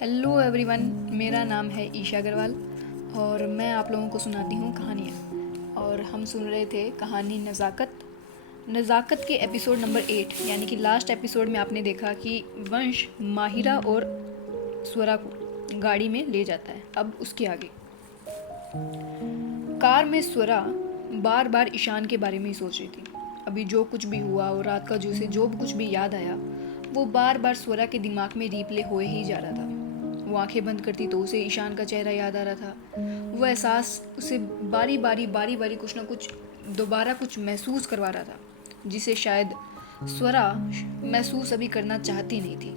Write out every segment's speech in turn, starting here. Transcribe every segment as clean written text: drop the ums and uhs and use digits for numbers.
Hello everyone, मेरा नाम है ईशा अग्रवाल और मैं आप लोगों को सुनाती हूँ कहानियाँ। और हम सुन रहे थे कहानी नज़ाकत के एपिसोड नंबर 8 यानी कि लास्ट एपिसोड में आपने देखा कि वंश माहिरा और स्वरा को गाड़ी में ले जाता है। अब उसके आगे कार में स्वरा बार बार ईशान के बारे में ही सोच रही थी। अभी जो कुछ भी हुआ और रात का जो भी कुछ भी याद आया वो बार बार स्वरा के दिमाग में रिप्ले होए ही जा रहा था। वो आंखें बंद करती तो उसे ईशान का चेहरा याद आ रहा था। वो एहसास उसे बारी बारी कुछ ना कुछ दोबारा कुछ महसूस करवा रहा था जिसे शायद स्वरा महसूस अभी करना चाहती नहीं थी।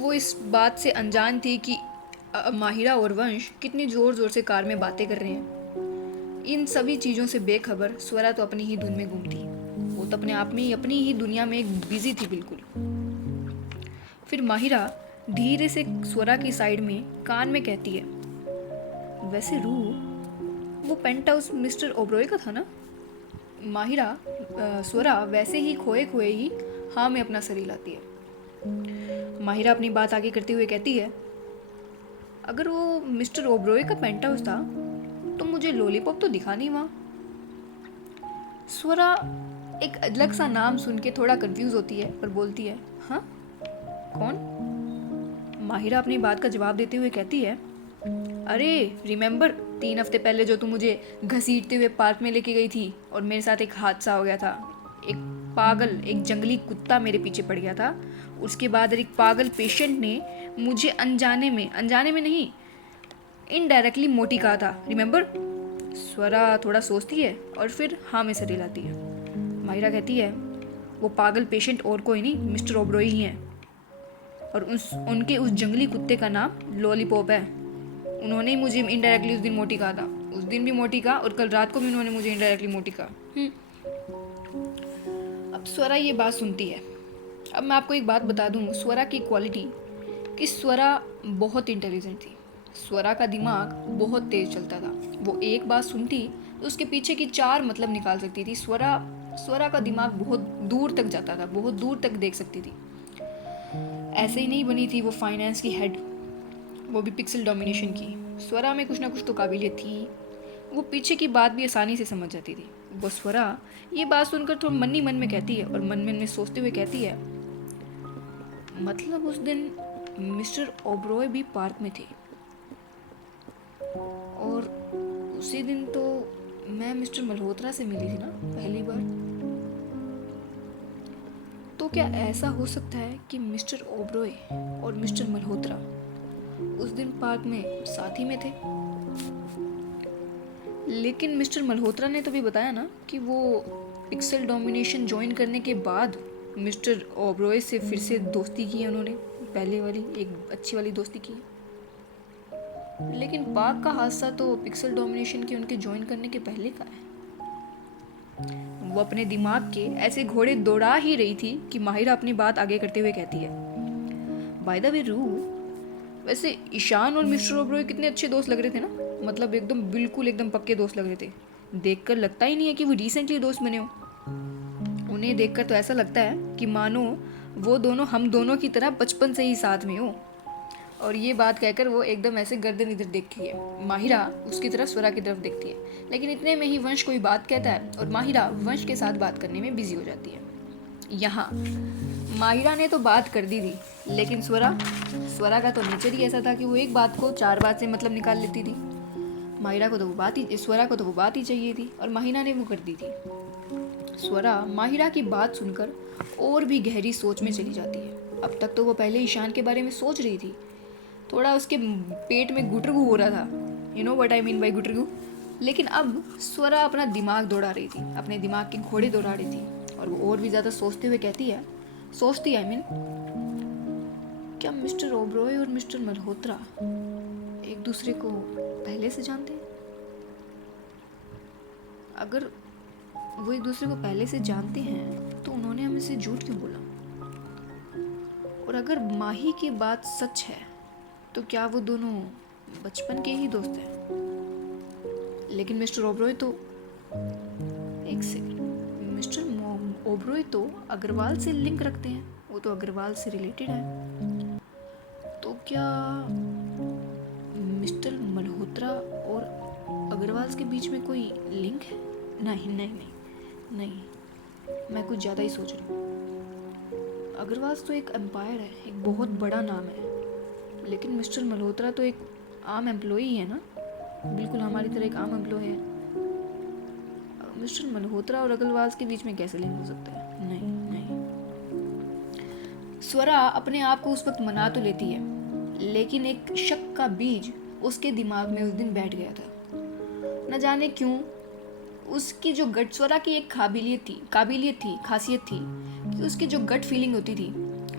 वो इस बात से अनजान थी कि माहिरा और वंश कितनी ज़ोर ज़ोर से कार में बातें कर रहे हैं। इन सभी चीज़ों से बेखबर स्वरा तो अपनी ही धुन में घूमती। वो तो अपने आप में ही अपनी ही दुनिया में बिजी थी बिल्कुल। फिर माहिरा धीरे से स्वरा की साइड में कान में कहती है, वैसे रू वो पेंट हाउस मिस्टर ओब्रॉय का था ना? माहिरा स्वरा वैसे ही खोए खोए ही हाँ में अपना सर हिलाती है। माहिरा अपनी बात आगे करते हुए कहती है, अगर वो मिस्टर ओब्रॉय का पेंट हाउस था तो मुझे लॉलीपॉप तो दिखा नहीं वहाँ। स्वरा एक अलग सा नाम सुन के थोड़ा कंफ्यूज होती है पर बोलती है, हाँ कौन? माहिरा अपनी बात का जवाब देते हुए कहती है, अरे रिमेंबर 3 हफ्ते पहले जो तुम मुझे घसीटते हुए पार्क में लेके गई थी और मेरे साथ एक हादसा हो गया था। एक जंगली कुत्ता मेरे पीछे पड़ गया था। उसके बाद एक पागल पेशेंट ने मुझे अनजाने में नहीं, इनडायरेक्टली मोटी कहा था, रिमेंबर? स्वरा थोड़ा सोचती है और फिर हाँ में सर हिलाती है। माहिरा कहती है, वो पागल पेशेंट और कोई नहीं मिस्टर ओब्रॉय ही हैं और उनके उस जंगली कुत्ते का नाम लॉलीपॉप है। उन्होंने ही मुझे इनडायरेक्टली उस दिन मोटी कहा था। उस दिन भी मोटी कहा और कल रात को भी उन्होंने मुझे इनडायरेक्टली मोटी कहा। अब स्वरा ये बात सुनती है। अब मैं आपको एक बात बता दूं स्वरा की क्वालिटी, कि स्वरा बहुत इंटेलिजेंट थी। स्वरा का दिमाग बहुत तेज चलता था। वो एक बात सुनती तो उसके पीछे की 4 मतलब निकाल सकती थी। स्वरा का दिमाग बहुत दूर तक जाता था, बहुत दूर तक देख सकती थी। ऐसे ही नहीं बनी थी वो फाइनेंस की हेड, वो भी पिक्सल डोमिनेशन की। स्वरा में कुछ ना कुछ तो काबिलियत थी। वो पीछे की बात भी आसानी से समझ जाती थी। वो स्वरा ये बात सुनकर थोड़ा मन ही मन में कहती है और मन में सोचते हुए कहती है, मतलब उस दिन मिस्टर ओब्रॉय भी पार्क में थे और उसी दिन तो मैं मिस्टर मल्होत्रा से मिली थी ना पहली बार। तो क्या ऐसा हो सकता है कि मिस्टर ओब्रॉय और मिस्टर मल्होत्रा उस दिन पार्क में साथ ही में थे? लेकिन मिस्टर मल्होत्रा ने तो भी बताया ना कि वो पिक्सल डोमिनेशन ज्वाइन करने के बाद मिस्टर ओब्रॉय से फिर से दोस्ती की है उन्होंने, पहले वाली एक अच्छी वाली दोस्ती की है। लेकिन पार्क का हादसा तो पिक्सल डोमिनेशन के उनके ज्वाइन करने के पहले का है। वो अपने दिमाग के ऐसे घोड़े दौड़ा ही रही थी कि माहिरा अपनी बात आगे करते हुए कहती है, बाय द वे रू, वैसे ईशान और मिस्टर ओब्रॉय कितने अच्छे दोस्त लग रहे थे ना। मतलब एकदम बिल्कुल एकदम पक्के दोस्त लग रहे थे। देखकर लगता ही नहीं है कि वो रिसेंटली दोस्त बने हो। उन्हें देखकर तो ऐसा लगता है कि मानो वो दोनों हम दोनों की तरह बचपन से ही साथ में हो। और ये बात कहकर वो एकदम ऐसे गर्दन इधर देखती है। माहिरा उसकी तरफ स्वरा की तरफ देखती है। लेकिन इतने में ही वंश कोई बात कहता है और माहिरा वंश के साथ बात करने में बिजी हो जाती है। यहाँ माहिरा ने तो बात कर दी थी, लेकिन स्वरा का तो नेचर ही ऐसा था कि वो एक बात को 4 बात से मतलब निकाल लेती थी। स्वरा को तो वो बात ही चाहिए थी और माहिरा ने वो कर दी थी। स्वरा माहिरा की बात सुनकर और भी गहरी सोच में चली जाती है। अब तक तो वो पहले ईशान के बारे में सोच रही थी। थोड़ा उसके पेट में गुटरगू हो रहा था, you know what I mean by गुटरगू। लेकिन अब स्वरा अपना दिमाग दौड़ा रही थी, अपने दिमाग के घोड़े दौड़ा रही थी और वो और भी ज़्यादा सोचते हुए सोचती आई मीन, क्या मिस्टर ओब्रॉय और मिस्टर मल्होत्रा एक दूसरे को पहले से जानते हैं? अगर वो एक दूसरे को पहले से जानते हैं तो उन्होंने हमें से झूठ क्यों बोला? और अगर माही की बात सच है तो क्या वो दोनों बचपन के ही दोस्त हैं? लेकिन मिस्टर ओब्रॉय तो, एक सेकंड, मिस्टर ओब्रॉय तो अग्रवाल से लिंक रखते हैं, वो तो अग्रवाल से रिलेटेड है। तो क्या मिस्टर मल्होत्रा और अग्रवाल के बीच में कोई लिंक है? नहीं नहीं नहीं नहीं, मैं कुछ ज़्यादा ही सोच रही हूँ। अग्रवाल तो एक एम्पायर है, एक बहुत बड़ा नाम है, लेकिन मिस्टर मल्होत्रा तो एक आम एम्प्लॉई है ना, बिल्कुल हमारी तरह एक आम एम्प्लॉय है। मिस्टर मल्होत्रा और अग्रवाल के बीच में कैसे लिंक हो सकता है? नहीं नहीं। स्वरा अपने आप को उस वक्त मना तो लेती है, लेकिन एक शक का बीज उसके दिमाग में उस दिन बैठ गया था। न जाने क्यों उसकी जो गट स्वरा की एक काबिलियत थी, खासियत थी कि उसकी जो गट फीलिंग होती थी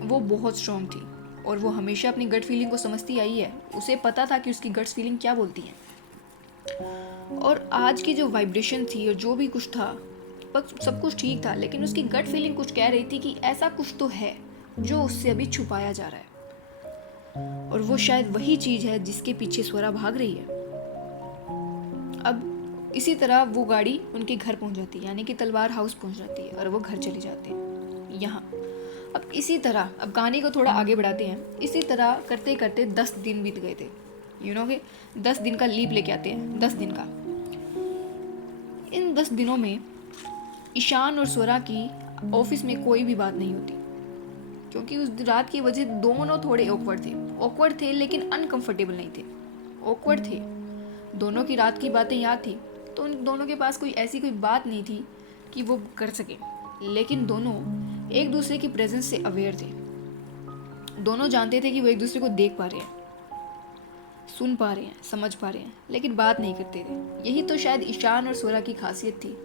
वो बहुत स्ट्रॉन्ग थी, और वो हमेशा अपनी गट फीलिंग को समझती आई है। उसे पता था कि उसकी गट फीलिंग क्या बोलती है। और आज की जो वाइब्रेशन थी और जो भी कुछ था, बस सब कुछ ठीक था, लेकिन उसकी गट फीलिंग कुछ कह रही थी कि ऐसा कुछ तो है जो उससे अभी छुपाया जा रहा है, और वो शायद वही चीज़ है जिसके पीछे स्वरा भाग रही है। अब इसी तरह वो गाड़ी उनके घर पहुंच जाती है, यानी कि तलवार हाउस पहुंच जाती है, और वो घर चले जाते हैं। यहाँ अब इसी तरह, अब कहानी को थोड़ा आगे बढ़ाते हैं। इसी तरह करते करते 10 दिन बीत गए थे। के 10 दिन का लीव लेके आते हैं, 10 दिन का। इन 10 दिनों में ईशान और स्वरा की ऑफिस में कोई भी बात नहीं होती, क्योंकि उस रात की वजह दोनों थोड़े ऑकवर्ड थे लेकिन अनकंफर्टेबल नहीं थे, ऑकवर्ड थे। दोनों की रात की बातें याद थी, तो उन दोनों के पास कोई बात नहीं थी कि वो कर सके, लेकिन दोनों एक दूसरे की प्रेजेंस से अवेयर थे। दोनों जानते थे कि वो एक दूसरे को देख पा रहे हैं, सुन पा रहे हैं, समझ पा रहे हैं, लेकिन बात नहीं करते थे। यही तो शायद ईशान और स्वरा की खासियत थी।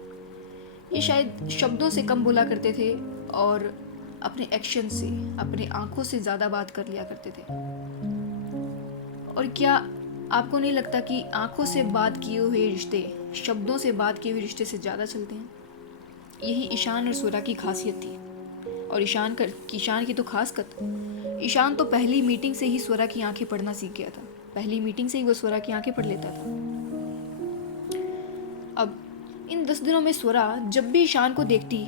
ये शायद शब्दों से कम बोला करते थे और अपने एक्शन से, अपने आंखों से ज़्यादा बात कर लिया करते थे। और क्या आपको नहीं लगता कि आंखों से बात किए हुए रिश्ते शब्दों से बात किए हुए रिश्ते से ज़्यादा चलते हैं? यही ईशान और स्वरा की खासियत थी। और ईशान की तो खास ईशान तो पहली मीटिंग से ही स्वरा की आंखें पढ़ना सीख गया था। पहली मीटिंग से ही वो स्वरा की आंखें पढ़ लेता था। अब इन 10 दिनों में स्वरा जब भी ईशान को देखती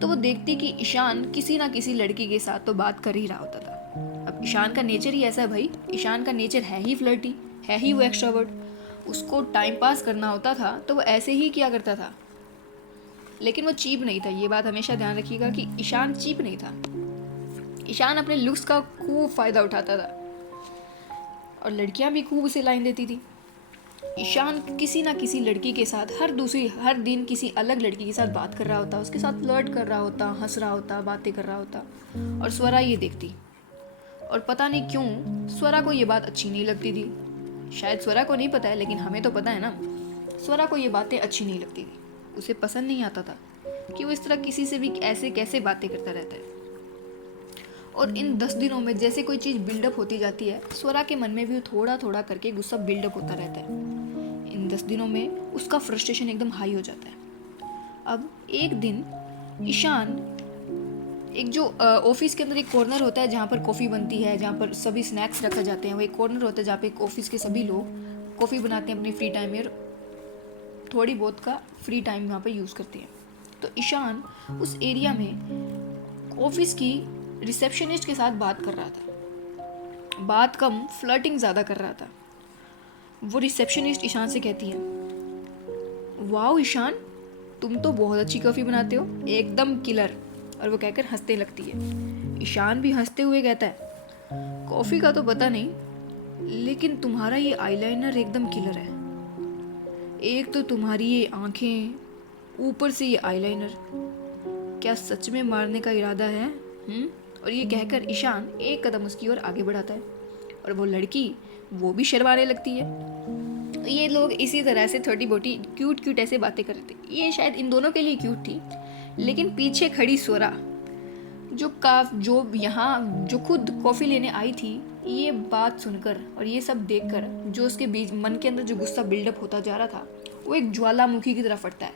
तो वो देखती कि ईशान किसी ना किसी लड़की के साथ तो बात कर ही रहा होता था। अब ईशान का नेचर ही ऐसा है भाई, ईशान का नेचर है ही फ्लर्टी, है ही वो एक्स्ट्रोवर्ट। उसको टाइम पास करना होता था तो वो ऐसे ही किया करता था, लेकिन वो चीप नहीं था। ये बात हमेशा ध्यान रखिएगा कि ईशान चीप नहीं था। ईशान अपने लुक्स का खूब फायदा उठाता था, और लड़कियां भी खूब उसे लाइन देती थी। ईशान किसी ना किसी लड़की के साथ हर दिन किसी अलग लड़की के साथ बात कर रहा होता, उसके साथ फ्लर्ट कर रहा होता, हंस रहा होता, बातें कर रहा होता, और स्वरा ये देखती। और पता नहीं क्यों स्वरा को ये बात अच्छी नहीं लगती थी। शायद स्वरा को नहीं पता है, लेकिन हमें तो पता है ना। स्वरा को ये बातें अच्छी नहीं लगती थी, उसे पसंद नहीं आता था कि वो इस तरह किसी से भी ऐसे कैसे बातें करता रहता है। और इन 10 दिनों में जैसे कोई चीज़ बिल्डअप होती जाती है, स्वरा के मन में भी थोड़ा थोड़ा करके गुस्सा बिल्डअप होता रहता है। इन 10 दिनों में उसका फ्रस्ट्रेशन एकदम हाई हो जाता है। अब एक दिन ईशान, एक जो ऑफिस के अंदर एक कॉर्नर होता है जहाँ पर कॉफ़ी बनती है, जहाँ पर सभी स्नैक्स रखे जाते हैं, वो एक कॉर्नर होता है जहाँ पे ऑफिस के सभी लोग कॉफ़ी बनाते हैं अपने फ्री टाइम में, थोड़ी बहुत का फ्री टाइम वहाँ पे यूज़ करते हैं। तो ईशान उस एरिया में ऑफिस की रिसेप्शनिस्ट के साथ बात कर रहा था। बात कम, फ्लर्टिंग ज़्यादा कर रहा था। वो रिसेप्शनिस्ट ईशान से कहती है, वाओ ईशान, तुम तो बहुत अच्छी कॉफ़ी बनाते हो, एकदम किलर। और वो कहकर हंसते लगती है। ईशान भी हंसते हुए कहता है, कॉफ़ी का तो पता नहीं, लेकिन तुम्हारा ये आईलाइनर एकदम किलर है। एक तो तुम्हारी ये आंखें, ऊपर से ये आईलाइनर, क्या सच में मारने का इरादा है? और ये कहकर ईशान एक कदम उसकी ओर आगे बढ़ाता है, और वो लड़की वो भी शर्माने लगती है। ये लोग इसी तरह से 30-40 क्यूट ऐसे बातें कर रहे थे। ये शायद इन दोनों के लिए क्यूट थी, लेकिन पीछे खड़ी स्वरा जो खुद कॉफ़ी लेने आई थी, ये बात सुनकर और ये सब देखकर जो उसके बीच मन के अंदर जो गुस्सा बिल्डअप होता जा रहा था, वो एक ज्वालामुखी की तरह फटता है।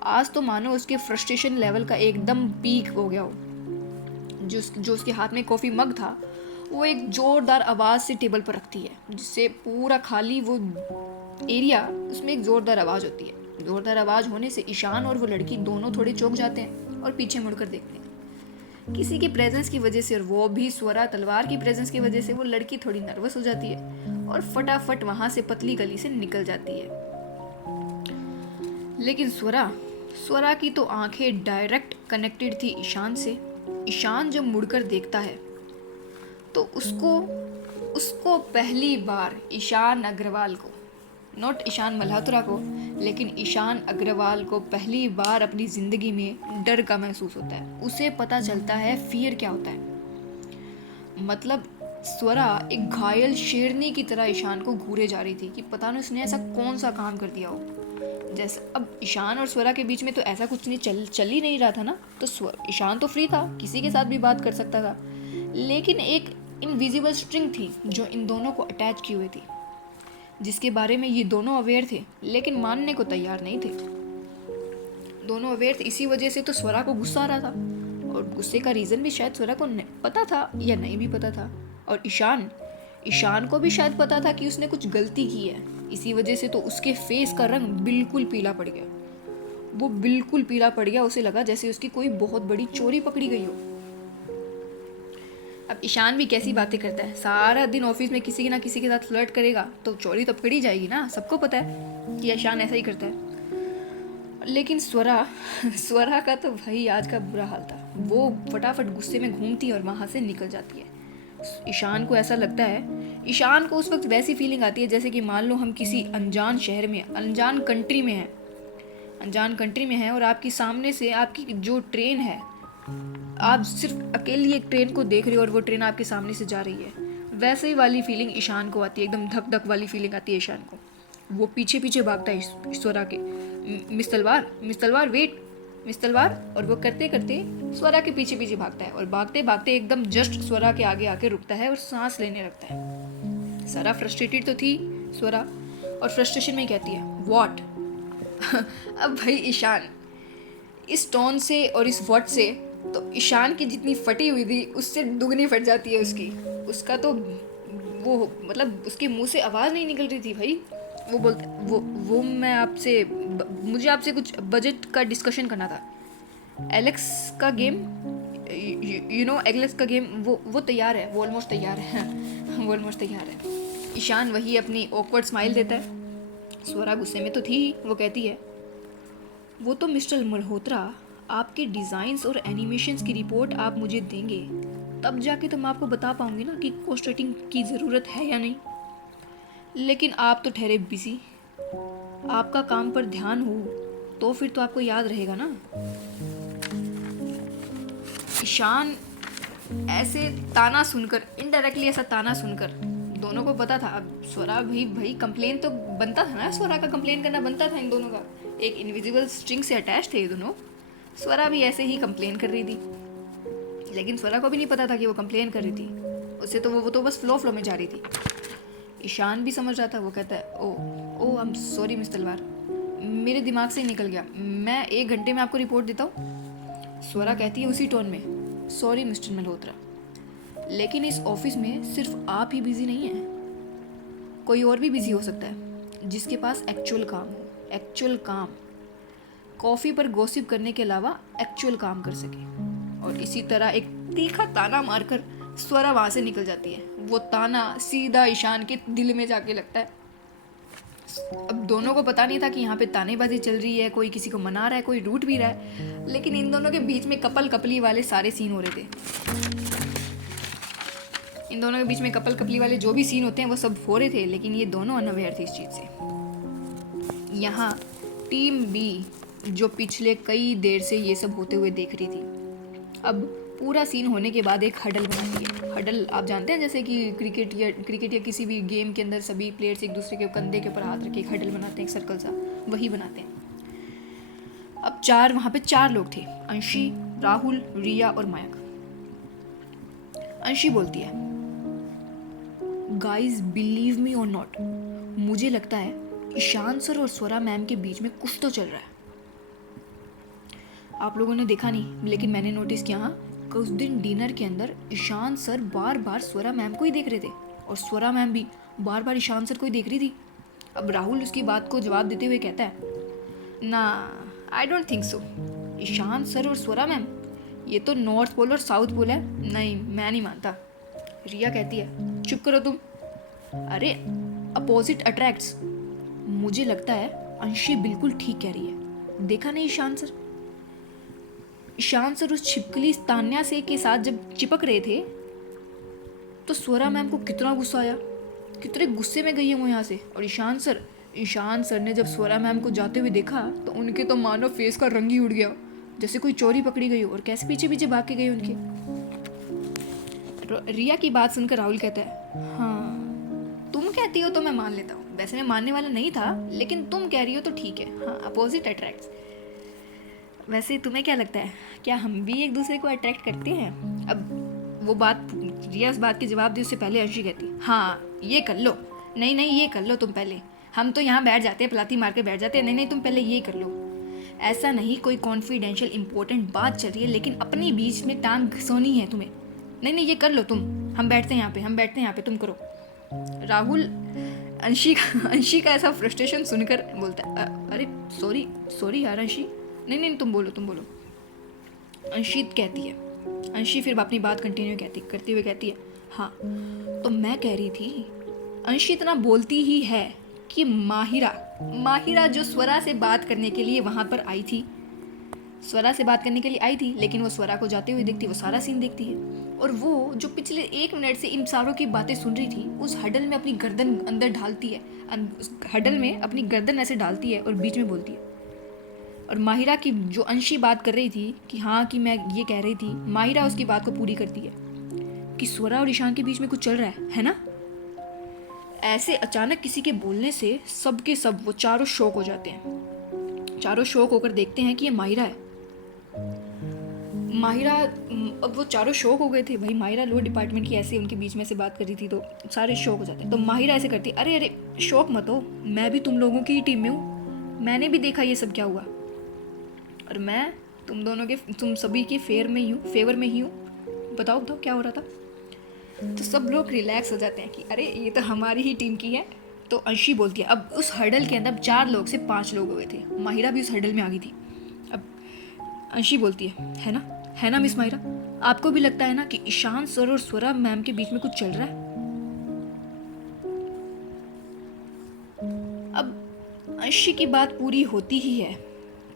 आज तो मानो उसके फ्रस्ट्रेशन लेवल का एकदम पीक हो गया हो। जो उसके हाथ में कॉफ़ी मग था, वो एक ज़ोरदार आवाज़ से टेबल पर रखती है, जिससे पूरा खाली वो एरिया, उसमें एक ज़ोरदार आवाज़ होती है। ज़ोरदार आवाज़ होने से ईशान और वो लड़की दोनों थोड़े चौंक जाते हैं और पीछे मुड़कर देखते हैं। किसी की प्रेजेंस की वजह से, और वो भी स्वरा तलवार की प्रेजेंस की वजह से, वो लड़की थोड़ी नर्वस हो जाती है और फटाफट वहाँ से पतली गली से निकल जाती है। लेकिन स्वरा की तो आंखें डायरेक्ट कनेक्टेड थी ईशान से। ईशान जब मुड़कर देखता है तो उसको पहली बार ईशान अग्रवाल को, नॉट ईशान मल्होत्रा को, लेकिन ईशान अग्रवाल को पहली बार अपनी ज़िंदगी में डर का महसूस होता है। उसे पता चलता है फियर क्या होता है। मतलब स्वरा एक घायल शेरनी की तरह ईशान को घूरे जा रही थी कि पता नहीं उसने ऐसा कौन सा काम कर दिया हो। जैसे अब ईशान और स्वरा के बीच में तो ऐसा कुछ नहीं चल ही नहीं रहा था ना, तो ईशान तो फ्री था, किसी के साथ भी बात कर सकता था। लेकिन एक इनविजिबल स्ट्रिंग थी जो इन दोनों को अटैच की हुई थी, जिसके बारे में ये दोनों अवेयर थे लेकिन मानने को तैयार नहीं थे। दोनों अवेयर थे, इसी वजह से तो स्वरा को गुस्सा आ रहा था, और गुस्से का रीज़न भी शायद स्वरा को पता था या नहीं भी पता था। और ईशान को भी शायद पता था कि उसने कुछ गलती की है, इसी वजह से तो उसके फेस का रंग बिल्कुल पीला पड़ गया। वो बिल्कुल पीला पड़ गया, उसे लगा जैसे उसकी कोई बहुत बड़ी चोरी पकड़ी गई हो। अब ईशान भी कैसी बातें करता है, सारा दिन ऑफिस में किसी ना किसी के साथ फ्लर्ट करेगा तो चोरी तो पकड़ी जाएगी ना, सबको पता है कि ईशान ऐसा ही करता है। लेकिन स्वरा का तो भाई आज का बुरा हाल था। वो फटाफट गुस्से में घूमती और वहाँ से निकल जाती है। ईशान को ऐसा लगता है, ईशान को उस वक्त वैसी फीलिंग आती है जैसे कि मान लो हम किसी अनजान शहर में, अनजान कंट्री में हैं और आपकी सामने से आपकी जो ट्रेन है, आप सिर्फ अकेली एक ट्रेन को देख रहे हो और वो ट्रेन आपके सामने से जा रही है। वैसे ही वाली फीलिंग ईशान को आती है, एकदम धक धक वाली फीलिंग आती है ईशान को। वो पीछे पीछे भागता है स्वरा के, मिस तलवार वेट, मिस तलवार, और वो करते करते स्वरा के पीछे पीछे भागता है और भागते भागते एकदम जस्ट स्वरा के आगे आके रुकता है और सांस लेने लगता है। स्वरा फ्रस्ट्रेटेड तो थी स्वरा, और फ्रस्ट्रेशन में कहती है व्हाट। अब भाई ईशान इस टोन से और इस व्हाट से तो ईशान की जितनी फटी हुई थी उससे दुगनी फट जाती है उसका तो वो मतलब उसके मुंह से आवाज़ नहीं निकल रही थी भाई। वो बोलता वो मैं आपसे मुझे आपसे कुछ बजट का डिस्कशन करना था। एलेक्स का गेम एलेक्स का गेम वो तैयार है, वो ऑलमोस्ट तैयार है। वो ऑलमोस्ट तैयार है। ईशान वही अपनी ऑकवर्ड स्माइल देता है। स्वरा गुस्से में तो थी, वो कहती है वो तो मिस्टर मल्होत्रा आपके डिज़ाइंस और एनिमेशंस की रिपोर्ट आप मुझे देंगे, तब जाके तो मैं आपको बता पाऊंगी ना कि कॉस्ट कटिंग की ज़रूरत है या नहीं। लेकिन आप तो ठहरे बिजी, आपका काम पर ध्यान हो तो फिर तो आपको याद रहेगा ना। ईशान ऐसे ताना सुनकर, इनडायरेक्टली ऐसा ताना सुनकर, दोनों को पता था अब स्वरा भाई कंप्लेन तो बनता था ना, स्वरा का कंप्लेन करना बनता था इन दोनों का, एक इनविजिबल स्ट्रिंग से अटैच थे ये दोनों। स्वरा भी ऐसे ही कंप्लेन कर रही थी, लेकिन स्वरा को भी नहीं पता था कि वो कंप्लेन कर रही थी, उससे तो वो तो बस फ्लो में जा रही थी। ईशान भी समझ रहा था, वो कहता है ओ आई एम सॉरी मिस तलवार, मेरे दिमाग से निकल गया, मैं 1 घंटे में आपको रिपोर्ट देता हूँ। स्वरा कहती है उसी टोन में, सॉरी मिस्टर मल्होत्रा, लेकिन इस ऑफिस में सिर्फ आप ही बिजी नहीं हैं, कोई और भी बिजी हो सकता है जिसके पास एक्चुअल काम कॉफ़ी पर गॉसिप करने के अलावा एक्चुअल काम कर सके। और इसी तरह एक तीखा ताना मारकर स्वरा वहाँ से निकल जाती है। वो ताना सीधा ईशान के दिल में जाके लगता है। अब दोनों को पता नहीं था कि यहाँ पे तानेबाजी चल रही है, कोई किसी को मना रहा है, कोई रूठ भी रहा है, लेकिन इन दोनों के बीच में कपली वाले सारे सीन हो रहे थे। इन दोनों के बीच में कपली वाले जो भी सीन होते हैं वो सब हो रहे थे, लेकिन ये दोनों अनअवेयर थे इस चीज़ से। यहाँ टीम बी जो पिछले कई देर से ये सब होते हुए देख रही थी, अब पूरा सीन होने के बाद एक हडल बनाती है। हडल आप जानते हैं, जैसे कि क्रिकेट या किसी भी गेम के अंदर सभी प्लेयर्स एक दूसरे के कंधे के ऊपर हाथ रख के एक हडल बनाते हैं, एक सर्कल सा, वही बनाते हैं। अब वहाँ पे 4 लोग थे, अंशी, राहुल, रिया और मयंक। अंशी बोलती है, गाइज बिलीव मी और नॉट, मुझे लगता है ईशान सर और स्वरा मैम के बीच में कुछ तो चल रहा है। आप लोगों ने देखा नहीं, लेकिन मैंने नोटिस किया कि उस दिन डिनर के अंदर ईशान सर बार बार स्वरा मैम को ही देख रहे थे और स्वरा मैम भी बार बार ईशान सर को ही देख रही थी। अब राहुल उसकी बात को जवाब देते हुए कहता है, ना I don't think so, Ishaan sir और स्वरा मैम ये तो नॉर्थ पोल और साउथ पोल है। नहीं, मैं नहीं मानता। रिया कहती है, चुप करो तुम। अरे अपोजिट अट्रैक्ट्स। मुझे लगता है अंशी बिल्कुल ठीक कह रही है। देखा नहीं ईशान सर उस छिपकली तान्या से के साथ जब चिपक रहे थे तो स्वरा मैम को कितना गुस्सा आया, कितने गुस्से में गई है वो यहाँ से। और ईशान सर ने जब स्वरा मैम को जाते हुए देखा तो उनके तो मानो फेस का रंग ही उड़ गया, जैसे कोई चोरी पकड़ी गई हो। और कैसे पीछे पीछे भाग के गई उनके। रिया की बात सुनकर राहुल कहता है, हाँ तुम कहती हो तो मैं मान लेता हूँ। वैसे मैं मानने वाला नहीं था, लेकिन तुम कह रही हो तो ठीक है। हाँ, अपोजिट अट्रैक्ट्स। वैसे तुम्हें क्या लगता है, क्या हम भी एक दूसरे को अट्रैक्ट करते हैं? अब वो बात, रिया उस बात के जवाब दे उससे पहले अंशी कहती, हाँ ये कर लो। नहीं ये कर लो तुम पहले, हम तो यहाँ बैठ जाते हैं, पलाती मार के बैठ जाते हैं। नहीं तुम पहले ये कर लो। ऐसा नहीं कोई कॉन्फिडेंशियल इंपॉर्टेंट बात चल रही है, लेकिन अपनी बीच में टांग घसोनी है तुम्हें। नहीं ये कर लो तुम, हम बैठते हैं यहाँ पे, तुम करो। राहुल अंशी का ऐसा फ्रस्ट्रेशन सुनकर बोलता है, अरे सॉरी यार अंशी। नहीं तुम बोलो। अंशित कहती है, अंशी फिर अपनी बात कंटिन्यू करते हुए कहती है, हाँ तो मैं कह रही थी, अंशी इतना बोलती ही है कि माहिरा जो स्वरा से बात करने के लिए वहाँ पर आई थी, लेकिन वो स्वरा को जाते हुए देखती, वो सारा सीन देखती है। और वो जो पिछले 1 मिनट से इन सारों की बातें सुन रही थी, उस हडल में अपनी गर्दन अंदर डालती है, उस हडल में अपनी गर्दन ऐसे डालती है और बीच में बोलती है। और माहिरा की जो अंशी बात कर रही थी कि हाँ कि मैं ये कह रही थी, माहिरा उसकी बात को पूरी करती है कि स्वरा और ईशान के बीच में कुछ चल रहा है ना। ऐसे अचानक किसी के बोलने से सब के सब वो चारों शॉक हो जाते हैं। चारों शॉक होकर देखते हैं कि ये माहिरा है। अब वो चारों शॉक हो गए थे भाई, माहिरा लो डिपार्टमेंट की ऐसे उनके बीच में से बात कर रही थी तो सारे शॉक हो जाते हैं। तो माहिरा ऐसे करती, अरे शॉक मत हो, मैं भी तुम लोगों की ही टीम में हूँ, मैंने भी देखा ये सब क्या हुआ, और मैं तुम सभी के फेवर में ही हूँ। बताओ क्या हो रहा था। तो सब लोग रिलैक्स हो जाते हैं कि अरे ये तो हमारी ही टीम की है। तो अंशी बोलती है, अब उस हर्डल के अंदर 4 लोग से 5 लोग हो गए थे, माहिरा भी उस हर्डल में आ गई थी। अब अंशी बोलती है ना मिस माहिरा, आपको भी लगता है ना कि ईशान सर और स्वरा मैम के बीच में कुछ चल रहा है? अब अंशी की बात पूरी होती ही है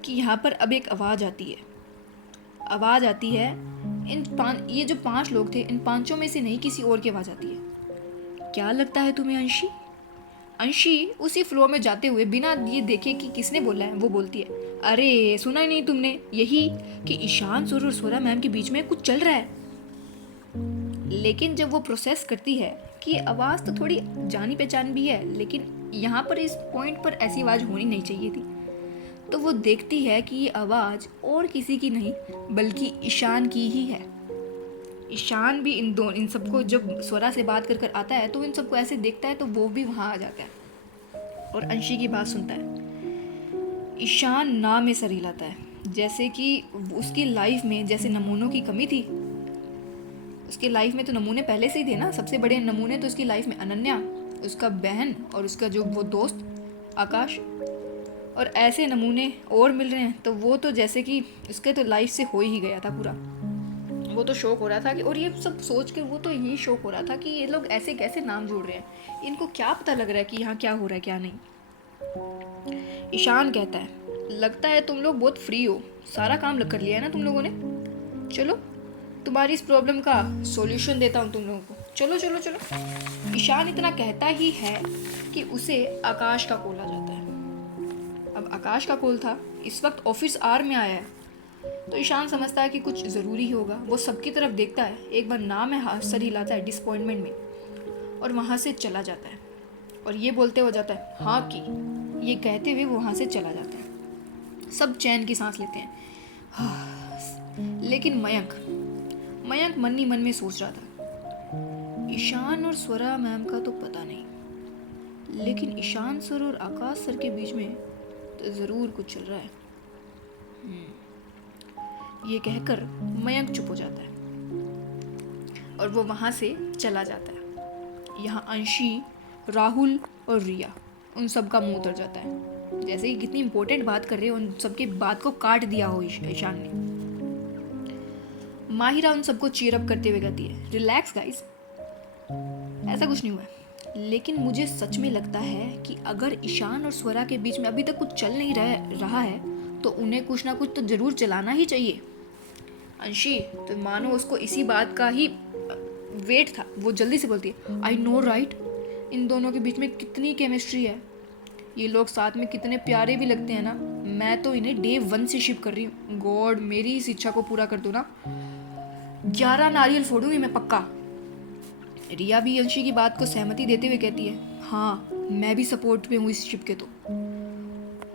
कि यहाँ पर अब एक आवाज़ आती है। ये जो 5 लोग थे, इन 5 में से नहीं किसी और की आवाज़ आती है। क्या लगता है तुम्हें अंशी उसी फ्लो में जाते हुए बिना ये देखे कि किसने बोला है वो बोलती है, अरे सुना ही नहीं तुमने, यही कि ईशान सर और स्वरा मैम के बीच में कुछ चल रहा है। लेकिन जब वो प्रोसेस करती है कि आवाज़ तो थोड़ी जानी पहचान भी है, लेकिन यहाँ पर इस पॉइंट पर ऐसी आवाज़ होनी नहीं चाहिए थी, तो वो देखती है कि ये आवाज़ और किसी की नहीं बल्कि ईशान की ही है। ईशान भी इन सबको जब स्वरा से बात कर आता है तो इन सबको ऐसे देखता है, तो वो भी वहाँ आ जाता है और अंशी की बात सुनता है। ईशान ना में सर हिलाता है, जैसे कि उसकी लाइफ में जैसे नमूनों की कमी थी। उसकी लाइफ में तो नमूने पहले से ही थे ना, सबसे बड़े नमूने तो उसकी लाइफ में अनन्या, उसका बहन और उसका जो वो दोस्त आकाश, और ऐसे नमूने और मिल रहे हैं। तो वो तो जैसे कि उसके तो लाइफ से हो ही गया था पूरा। वो तो शौक हो रहा था कि, और ये सब सोच के वो तो ये शौक हो रहा था कि ये लोग ऐसे कैसे नाम जोड़ रहे हैं, इनको क्या पता लग रहा है कि यहाँ क्या हो रहा है क्या नहीं। ईशान कहता है, लगता है तुम लोग बहुत फ्री हो, सारा काम कर लिया है ना तुम लोगों ने, चलो तुम्हारी इस प्रॉब्लम का सॉल्यूशन देता हूँ तुम लोगों को, चलो चलो चलो। ईशान इतना कहता ही है कि उसे आकाश का कॉल आ जाता है। अब आकाश का कॉल था, इस वक्त ऑफिस आवर में आया है, तो ईशान समझता है कि कुछ ज़रूरी ही होगा। वो सबकी तरफ देखता है, एक बार नाम है सर हिलाता है डिसअपॉइंटमेंट में, और वहाँ से चला जाता है। और ये बोलते हो जाता है हाँ कि, ये कहते हुए वो वहाँ से चला जाता है। सब चैन की सांस लेते हैं। लेकिन मयंक मन ही मन में सोच रहा था, ईशान और स्वरा मैम का तो पता नहीं, लेकिन ईशान सर और आकाश सर के बीच में तो ज़रूर कुछ चल रहा है। ये कहकर मयंक चुप हो जाता है और वो वहाँ से चला जाता है। यहाँ अंशी, राहुल और रिया, उन सब का मुंह उतर जाता है, जैसे कि कितनी इंपॉर्टेंट बात कर रहे हो, उन सबके बात को काट दिया हो ईशान ने। माहिरा उन सबको चीयर अप करते हुए कहती है, रिलैक्स गाइस, ऐसा कुछ नहीं हुआ है। लेकिन मुझे सच में लगता है कि अगर ईशान और स्वरा के बीच में अभी तक कुछ चल नहीं रहा है तो उन्हें कुछ ना कुछ तो जरूर चलाना ही चाहिए। अंशी, तो मानो उसको इसी बात का ही वेट था। वो जल्दी से बोलती है, आई नो राइट, इन दोनों के बीच में कितनी केमिस्ट्री है, ये लोग साथ में कितने प्यारे भी लगते हैं ना। मैं तो इन्हें डे 1 से शिप कर रही हूँ। गॉड, मेरी इस इच्छा को पूरा कर दो ना, 11 नारियल फोड़ूंगी मैं पक्का। रिया भी अंशी की बात को सहमति देते हुए कहती है, हाँ मैं भी सपोर्ट में हूँ इस शिप के। तो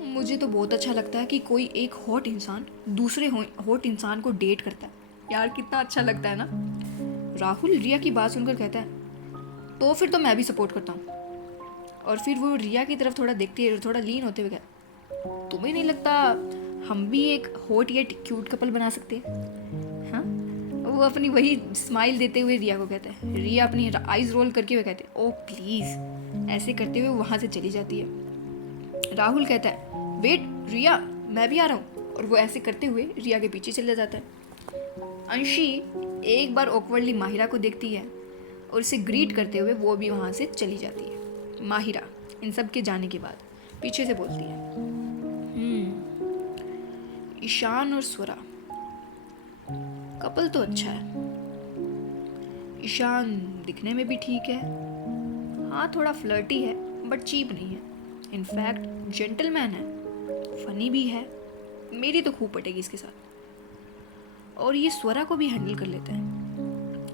मुझे तो बहुत अच्छा लगता है कि कोई एक हॉट इंसान दूसरे हॉट इंसान को डेट करता है। यार कितना अच्छा लगता है ना। राहुल रिया की बात सुनकर कहता है, तो फिर तो मैं भी सपोर्ट करता हूँ। और फिर वो रिया की तरफ थोड़ा देखती है, थोड़ा लीन होते हुए कहता है, तुम्हें नहीं लगता हम भी एक हॉट येट क्यूट कपल बना सकते हैं? हाँ, वो अपनी वही स्माइल देते हुए रिया को कहता है। रिया अपनी आईज रोल करके हुए कहते हैं, ओ प्लीज, ऐसे करते हुए वहाँ से चली जाती है। राहुल कहता है, वेट रिया, मैं भी आ रहा हूँ। और वो ऐसे करते हुए रिया के पीछे चला जाता है। अंशी एक बार ऑकवर्डली माहिरा को देखती है और उसे ग्रीट करते हुए वो भी वहाँ से चली जाती है। माहिरा इन सब के जाने के बाद पीछे से बोलती है, ईशान और स्वरा कपल तो अच्छा है। ईशान दिखने में भी ठीक है, हाँ थोड़ा फ्लर्टी है बट चीप नहीं है, इनफैक्ट जेंटलमैन है, फनी भी है, मेरी तो खूब पटेगी इसके साथ। और ये स्वरा को भी हैंडल कर लेते हैं।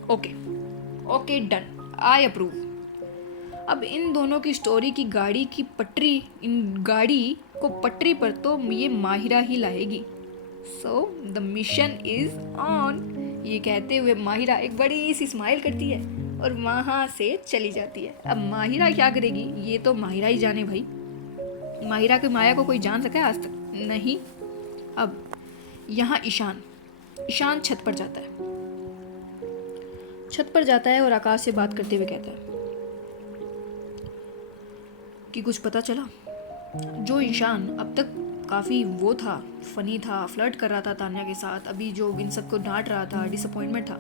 Okay done, I approve. अब इन दोनों की स्टोरी की गाड़ी को पटरी पर तो ये माहिरा ही लाएगी। So the mission is on. ये कहते हुए माहिरा एक बड़ी सी स्माइल करती है और वहाँ से चली जाती है। अब माहिरा क्या करेगी ये तो माहिरा ही जाने भाई। माहिरा की माया को कोई जान सका है आज तक? नहीं। अब यहाँ ईशान छत पर जाता है और आकाश से बात करते हुए कहता है कि कुछ पता चला? जो ईशान अब तक काफ़ी वो था, फनी था, फ्लर्ट कर रहा था तान्या के साथ, अभी जो इन सबको डांट रहा था, डिसअपॉइंटमेंट था,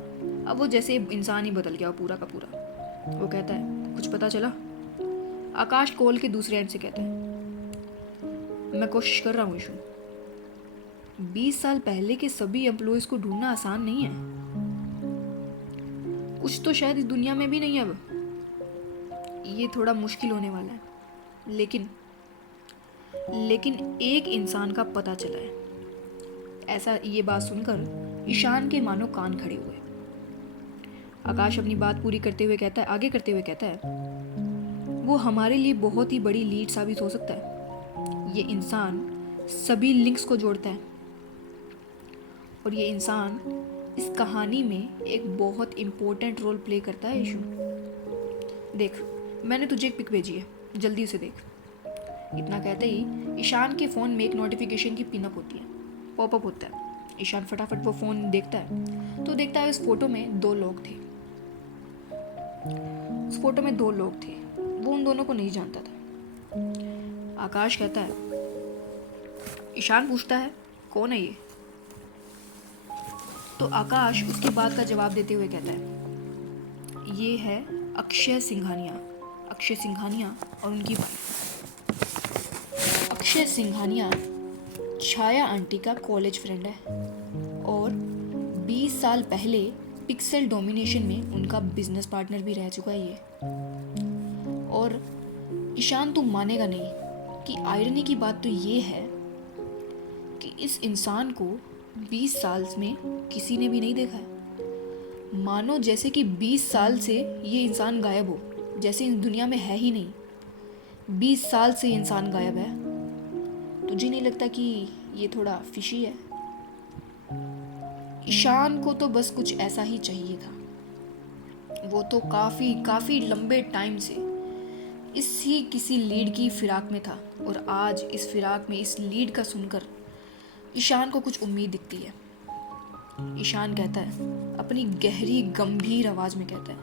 अब वो जैसे इंसान ही बदल गया पूरा का पूरा। वो कहता है, कुछ पता चला? आकाश कॉल के दूसरे एंड से कहता है, मैं कोशिश कर रहा हूँ ईशू। 20 साल पहले के सभी एम्प्लॉयज़ को ढूंढना आसान नहीं है। कुछ तो शायद इस दुनिया में भी नहीं है। अब ये थोड़ा मुश्किल होने वाला है, लेकिन एक इंसान का पता चला है। ऐसा ये बात सुनकर ईशान के मानो कान खड़े हुए। आकाश अपनी बात पूरी करते हुए कहता है, वो हमारे लिए बहुत ही बड़ी लीड साबित हो सकता है। ये इंसान सभी लिंक्स को जोड़ता है और ये इंसान इस कहानी में एक बहुत इम्पोर्टेंट रोल प्ले करता है। ईशू देख, मैंने तुझे एक पिक भेजी है, जल्दी उसे देख। इतना कहते ही ईशान के फ़ोन में एक नोटिफिकेशन की पिनअप होती है, पॉपअप होता है। ईशान फटाफट वो फ़ोन देखता है तो देखता है उस फोटो में 2 लोग थे। वो उन दोनों को नहीं जानता था। आकाश कहता है, ईशान पूछता है, कौन है ये? तो आकाश उसकी बात का जवाब देते हुए कहता है, ये है अक्षय सिंघानिया और उनकी वाइफ। अक्षय सिंघानिया छाया आंटी का कॉलेज फ्रेंड है और 20 साल पहले पिक्सेल डोमिनेशन में उनका बिजनेस पार्टनर भी रह चुका है ये। और ईशान, तुम मानेगा नहीं कि आयरनी की बात तो ये है कि इस इंसान को 20 साल में किसी ने भी नहीं देखा है। मानो जैसे कि 20 साल से ये इंसान गायब हो, जैसे इस दुनिया में है ही नहीं। 20 साल से ये इंसान गायब है। तुझे नहीं लगता कि ये थोड़ा फिशी है? ईशान को तो बस कुछ ऐसा ही चाहिए था। वो तो काफ़ी लंबे टाइम से इसी किसी लीड की फिराक में था और आज इस फिराक में इस लीड का सुनकर ईशान को कुछ उम्मीद दिखती है। ईशान कहता है, अपनी गहरी गंभीर आवाज में कहता है,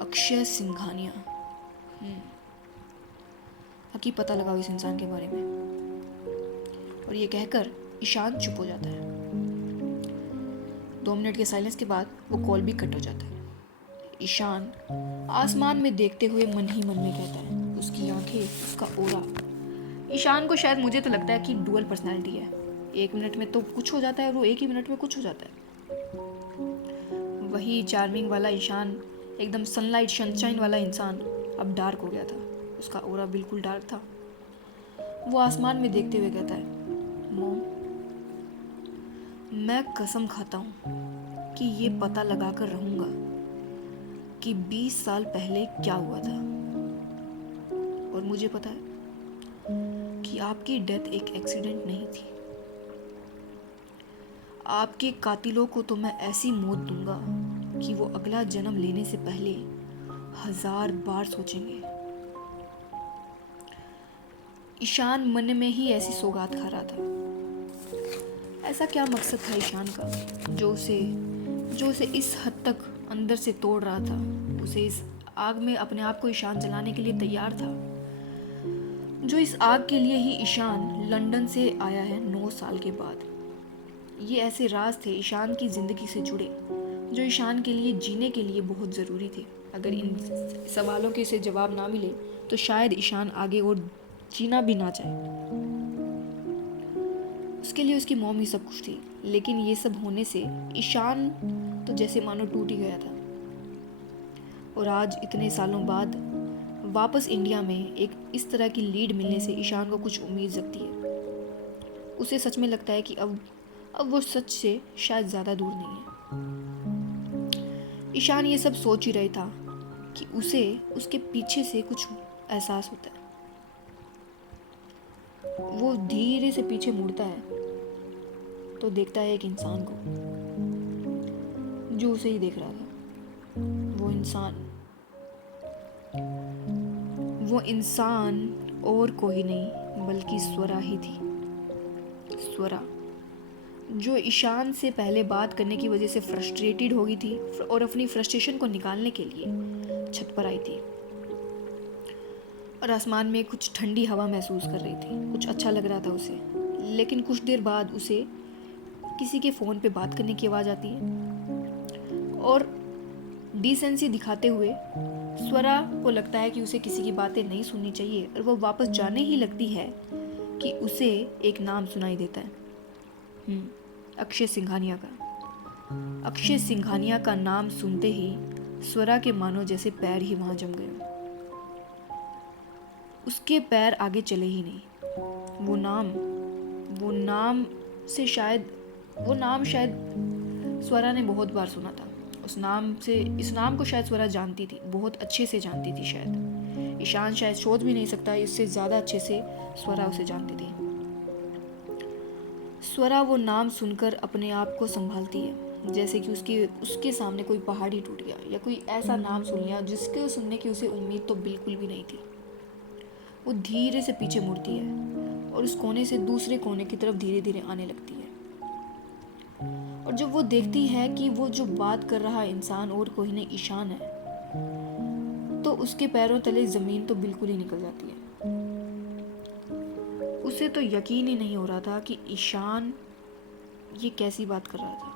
अक्षय सिंघानिया। हकी पता लगाओ इस इंसान के बारे में। और ये कहकर ईशान चुप हो जाता है। 2 मिनट के साइलेंस के बाद वो कॉल भी कट हो जाता है। ईशान आसमान में देखते हुए मन ही मन में कहता है, उसकी आंखें, उसका ओरा। ईशान को शायद, मुझे तो लगता है कि डुअल पर्सनैलिटी है। 1 मिनट में तो कुछ हो जाता है और वो 1 ही मिनट में कुछ हो जाता है। वही चार्मिंग वाला ईशान, एकदम सनलाइट सनशाइन वाला इंसान अब डार्क हो गया था। उसका ओरा बिल्कुल डार्क था। वो आसमान में देखते हुए कहता है, मॉम, मैं कसम खाता हूँ कि ये पता लगा कर रहूँगा कि 20 साल पहले क्या हुआ था। और मुझे पता है कि आपकी डेथ एक एक्सीडेंट नहीं थी। आपके कातिलों को तो मैं ऐसी मौत दूंगा कि वो अगला जन्म लेने से पहले 1000 बार सोचेंगे। ईशान मन में ही ऐसी सौगात खा रहा था। ऐसा क्या मकसद था ईशान का जो उसे इस हद तक अंदर से तोड़ रहा था। उसे इस आग में अपने आप को ईशान जलाने के लिए तैयार था। जो इस आग के लिए ही ईशान लंदन से आया है 9 साल के बाद। ये ऐसे राज थे ईशान की ज़िंदगी से जुड़े जो ईशान के लिए जीने के लिए बहुत ज़रूरी थे। अगर इन सवालों के से जवाब ना मिले तो शायद ईशान आगे और जीना भी ना चाहे। उसके लिए उसकी मॉम ही सब कुछ थी, लेकिन ये सब होने से ईशान तो जैसे मानो टूट ही गया था। और आज इतने सालों बाद वापस इंडिया में एक इस तरह की लीड मिलने से ईशान को कुछ उम्मीद जगती है। उसे सच में लगता है कि अब वो सच से शायद ज़्यादा दूर नहीं है। ईशान ये सब सोच ही रहा था कि उसे उसके पीछे से कुछ एहसास होता है। वो धीरे से पीछे मुड़ता है तो देखता है एक इंसान को जो उसे ही देख रहा था। वो इंसान और कोई नहीं बल्कि स्वरा ही थी। स्वरा जो ईशान से पहले बात करने की वजह से फ्रस्ट्रेटेड हो गई थी और अपनी फ्रस्ट्रेशन को निकालने के लिए छत पर आई थी और आसमान में कुछ ठंडी हवा महसूस कर रही थी। कुछ अच्छा लग रहा था उसे। लेकिन कुछ देर बाद उसे किसी के फ़ोन पे बात करने की आवाज़ आती है और डिसेंसी दिखाते हुए स्वरा को लगता है कि उसे किसी की बातें नहीं सुननी चाहिए और वो वापस जाने ही लगती है कि उसे एक नाम सुनाई देता है, अक्षय सिंघानिया का। अक्षय सिंघानिया का नाम सुनते ही स्वरा के मानो जैसे पैर ही वहाँ जम गए। उसके पैर आगे चले ही नहीं। वो नाम शायद स्वरा ने बहुत बार सुना था। इस नाम को शायद स्वरा जानती थी, बहुत अच्छे से जानती थी। शायद ईशान शायद सोच भी नहीं सकता, इससे ज़्यादा अच्छे से स्वरा उसे जानती थी। स्वरा वो नाम सुनकर अपने आप को संभालती है, जैसे कि उसके सामने कोई पहाड़ ही टूट गया या कोई ऐसा नाम सुन लिया जिसके सुनने की उसे उम्मीद तो बिल्कुल भी नहीं थी। वो धीरे से पीछे मुड़ती है और उस कोने से दूसरे कोने की तरफ धीरे धीरे आने लगती है। और जब वो देखती है कि वो जो बात कर रहा इंसान और कोई नहीं ईशान है, तो उसके पैरों तले ज़मीन तो बिल्कुल ही निकल जाती है। उसे तो यकीन ही नहीं हो रहा था कि ईशान ये कैसी बात कर रहा था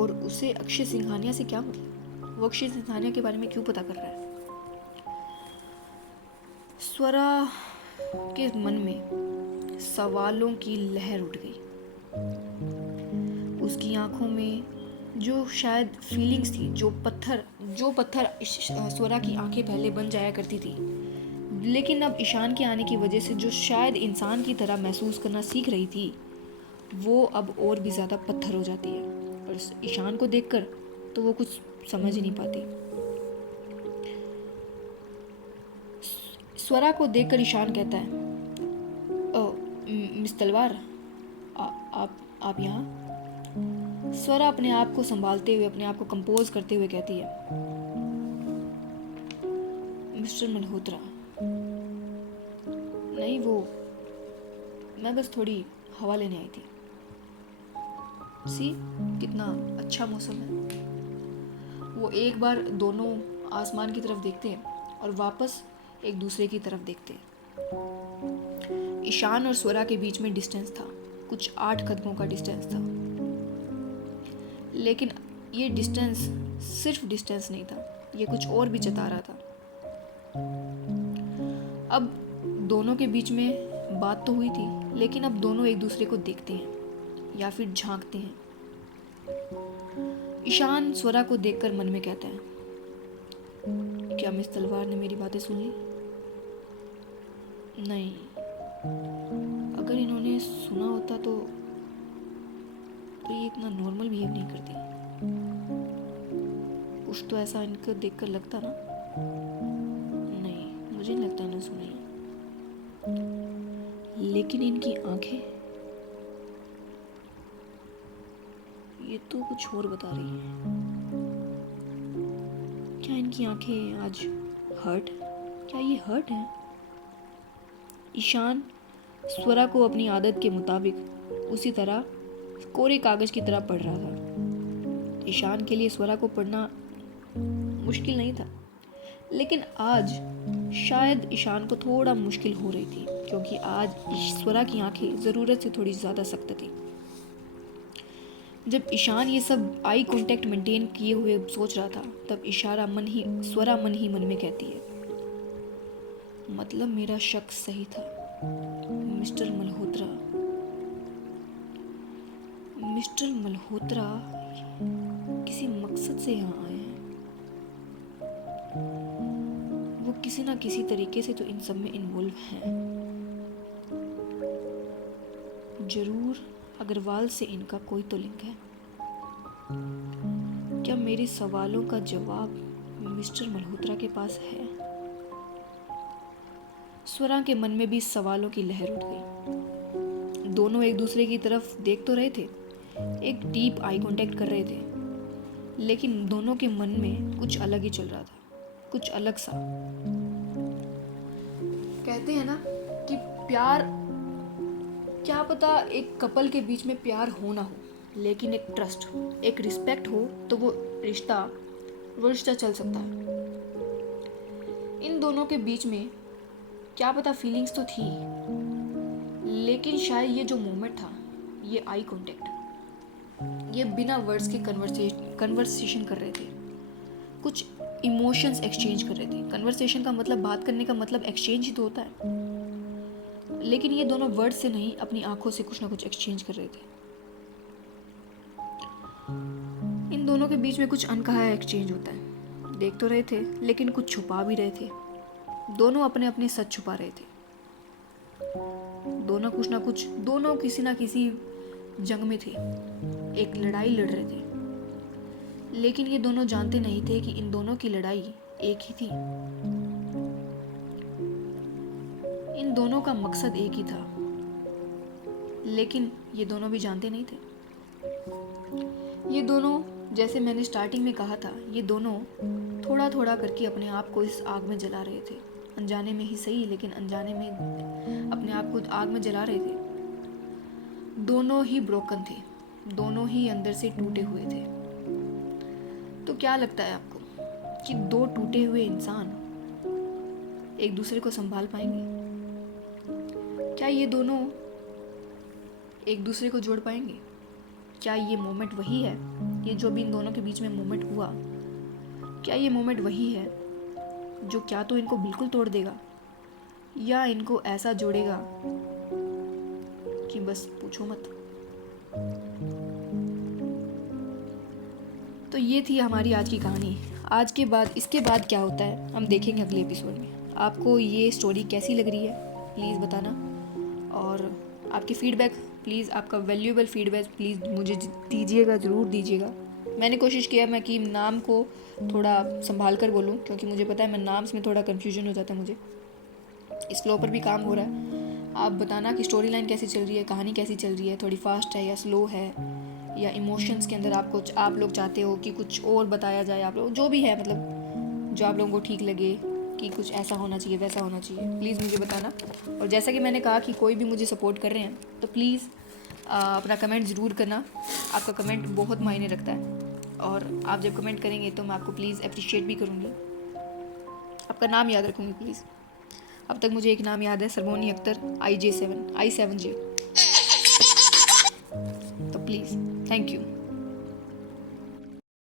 और उसे अक्षय सिंघानिया से क्या मतलब। वो अक्षय सिंघानिया के बारे में क्यों पता कर रहा है। स्वरा के मन में सवालों की लहर उठ गई। उसकी आंखों में जो शायद फीलिंग्स थी, जो पत्थर स्वरा की आंखें पहले बन जाया करती थी, लेकिन अब ईशान के आने की वजह से जो शायद इंसान की तरह महसूस करना सीख रही थी, वो अब और भी ज़्यादा पत्थर हो जाती है। और ईशान को देखकर तो वो कुछ समझ ही नहीं पाती। स्वरा को देखकर ईशान कहता है, ओ मिस तलवार, आप यहाँ। स्वरा अपने आप को संभालते हुए, अपने आप को कंपोज करते हुए कहती है, मिस्टर मल्होत्रा, नहीं, मैं बस थोड़ी हवा लेने आई थी। सी कितना अच्छा मौसम है। वो एक बार दोनों आसमान की तरफ देखते हैं और वापस एक दूसरे की तरफ देखते हैं। ईशान और स्वरा के बीच में डिस्टेंस था, कुछ 8 कदमों का डिस्टेंस था। लेकिन ये डिस्टेंस सिर्फ डिस्टेंस नहीं था, ये कुछ और भी जता रहा था। अब दोनों के बीच में बात तो हुई थी, लेकिन अब दोनों एक दूसरे को देखते हैं या फिर झांकते हैं। ईशान स्वरा को देखकर मन में कहता है, क्या मिस तलवार ने मेरी बातें सुन ली? नहीं, अगर इन्होंने सुना होता तो ये इतना नॉर्मल बिहेव नहीं करती। कुछ तो ऐसा इनको देखकर लगता ना। नहीं, मुझे नहीं लगता इन्होंने सुनी। लेकिन इनकी आंखें, ये तो कुछ और बता रही है। क्या इनकी आंखें आज हर्ट? क्या ये हर्ट है? ईशान स्वरा को अपनी आदत के मुताबिक उसी तरह कोरे कागज की तरह पढ़ रहा था। ईशान के लिए स्वरा को पढ़ना मुश्किल नहीं था, लेकिन आज शायद ईशान को थोड़ा मुश्किल हो रही थी, क्योंकि आज स्वरा की आंखें ज़रूरत से थोड़ी ज़्यादा सख्त थी। जब ईशान ये सब आई कांटेक्ट मेंटेन किए हुए सोच रहा था, तब स्वरा मन ही मन में कहती है, मतलब मेरा शक सही था। मिस्टर मल्होत्रा किसी मकसद से यहाँ आए हैं। वो किसी ना किसी तरीके से तो इन सब में इन्वॉल्व हैं। जरूर अग्रवाल से इनका कोई तो लिंक है। क्या मेरे सवालों का जवाब मिस्टर मल्होत्रा के पास है? स्वरा के मन में भी सवालों की लहर उठ गई। दोनों एक दूसरे की तरफ देख तो रहे थे, एक डीप आई कांटेक्ट कर रहे थे, लेकिन दोनों के मन में कुछ अलग ही चल रहा था, कुछ अलग सा। कहते हैं ना कि प्यार, क्या पता एक कपल के बीच में प्यार हो ना हो, लेकिन एक ट्रस्ट, एक रिस्पेक्ट हो तो वो रिश्ता चल सकता है। इन दोनों के बीच में क्या पता फीलिंग्स तो थी, लेकिन शायद ये जो मोमेंट था, ये आई कांटेक्ट, ये बिना वर्ड्स के कन्वर्सेशन कर रहे थे, कुछ इमोशंस एक्सचेंज कर रहे थे। कन्वर्सेशन का मतलब, बात करने का मतलब एक्सचेंज ही तो होता है, लेकिन ये दोनों वर्ड से नहीं, अपनी आंखों से कुछ ना कुछ एक्सचेंज कर रहे थे। इन दोनों के बीच में कुछ अनकहा एक्सचेंज होता है। देख तो रहे थे, लेकिन कुछ छुपा भी रहे थे। दोनों अपने अपने सच छुपा रहे थे। दोनों कुछ ना कुछ, दोनों किसी ना किसी जंग में थे, एक लड़ाई लड़ रहे थे, लेकिन ये दोनों जानते नहीं थे कि इन दोनों की लड़ाई एक ही थी। इन दोनों का मकसद एक ही था, लेकिन ये दोनों भी जानते नहीं थे। ये दोनों, जैसे मैंने स्टार्टिंग में कहा था, ये दोनों थोड़ा थोड़ा करके अपने आप को इस आग में जला रहे थे। अनजाने में ही सही, लेकिन अनजाने में अपने आप को आग में जला रहे थे। दोनों ही ब्रोकन थे, दोनों ही अंदर से टूटे हुए थे। तो क्या लगता है आपको कि दो टूटे हुए इंसान एक दूसरे को संभाल पाएंगे? क्या ये दोनों एक दूसरे को जोड़ पाएंगे? क्या ये मोमेंट वही है, ये जो भी इन दोनों के बीच में मोमेंट हुआ, क्या ये मोमेंट वही है जो क्या तो इनको बिल्कुल तोड़ देगा, या इनको ऐसा जोड़ेगा कि बस पूछो मत? तो ये थी हमारी आज की कहानी। आज के बाद, इसके बाद क्या होता है हम देखेंगे अगले एपिसोड में। आपको ये स्टोरी कैसी लग रही है प्लीज़ बताना, और आपकी फ़ीडबैक प्लीज़, आपका वैल्यूएबल फीडबैक प्लीज़ मुझे दीजिएगा, ज़रूर दीजिएगा। मैंने कोशिश किया मैं कि नाम को थोड़ा संभाल कर बोलूँ, क्योंकि मुझे पता है मैं नाम में थोड़ा कन्फ्यूजन हो जाता है मुझे। इस फ्लो पर भी काम हो रहा है। आप बताना कि स्टोरी लाइन कैसी चल रही है, कहानी कैसी चल रही है, थोड़ी फास्ट है या स्लो है, या इमोशंस के अंदर आप लोग चाहते हो कि कुछ और बताया जाए। आप लोग जो भी है, मतलब जो आप लोगों को ठीक लगे कि कुछ ऐसा होना चाहिए, वैसा होना चाहिए, प्लीज़ मुझे बताना। और जैसा कि मैंने कहा कि कोई भी मुझे सपोर्ट कर रहे हैं तो प्लीज़ अपना कमेंट ज़रूर करना। आपका कमेंट बहुत मायने रखता है, और आप जब कमेंट करेंगे तो मैं आपको प्लीज़ अप्रिशिएट भी करूँगी। आपका नाम याद रखूँगी प्लीज़। अब तक मुझे एक नाम याद है, सरबोनी अख्तर I7J। तो प्लीज़, थैंक यू।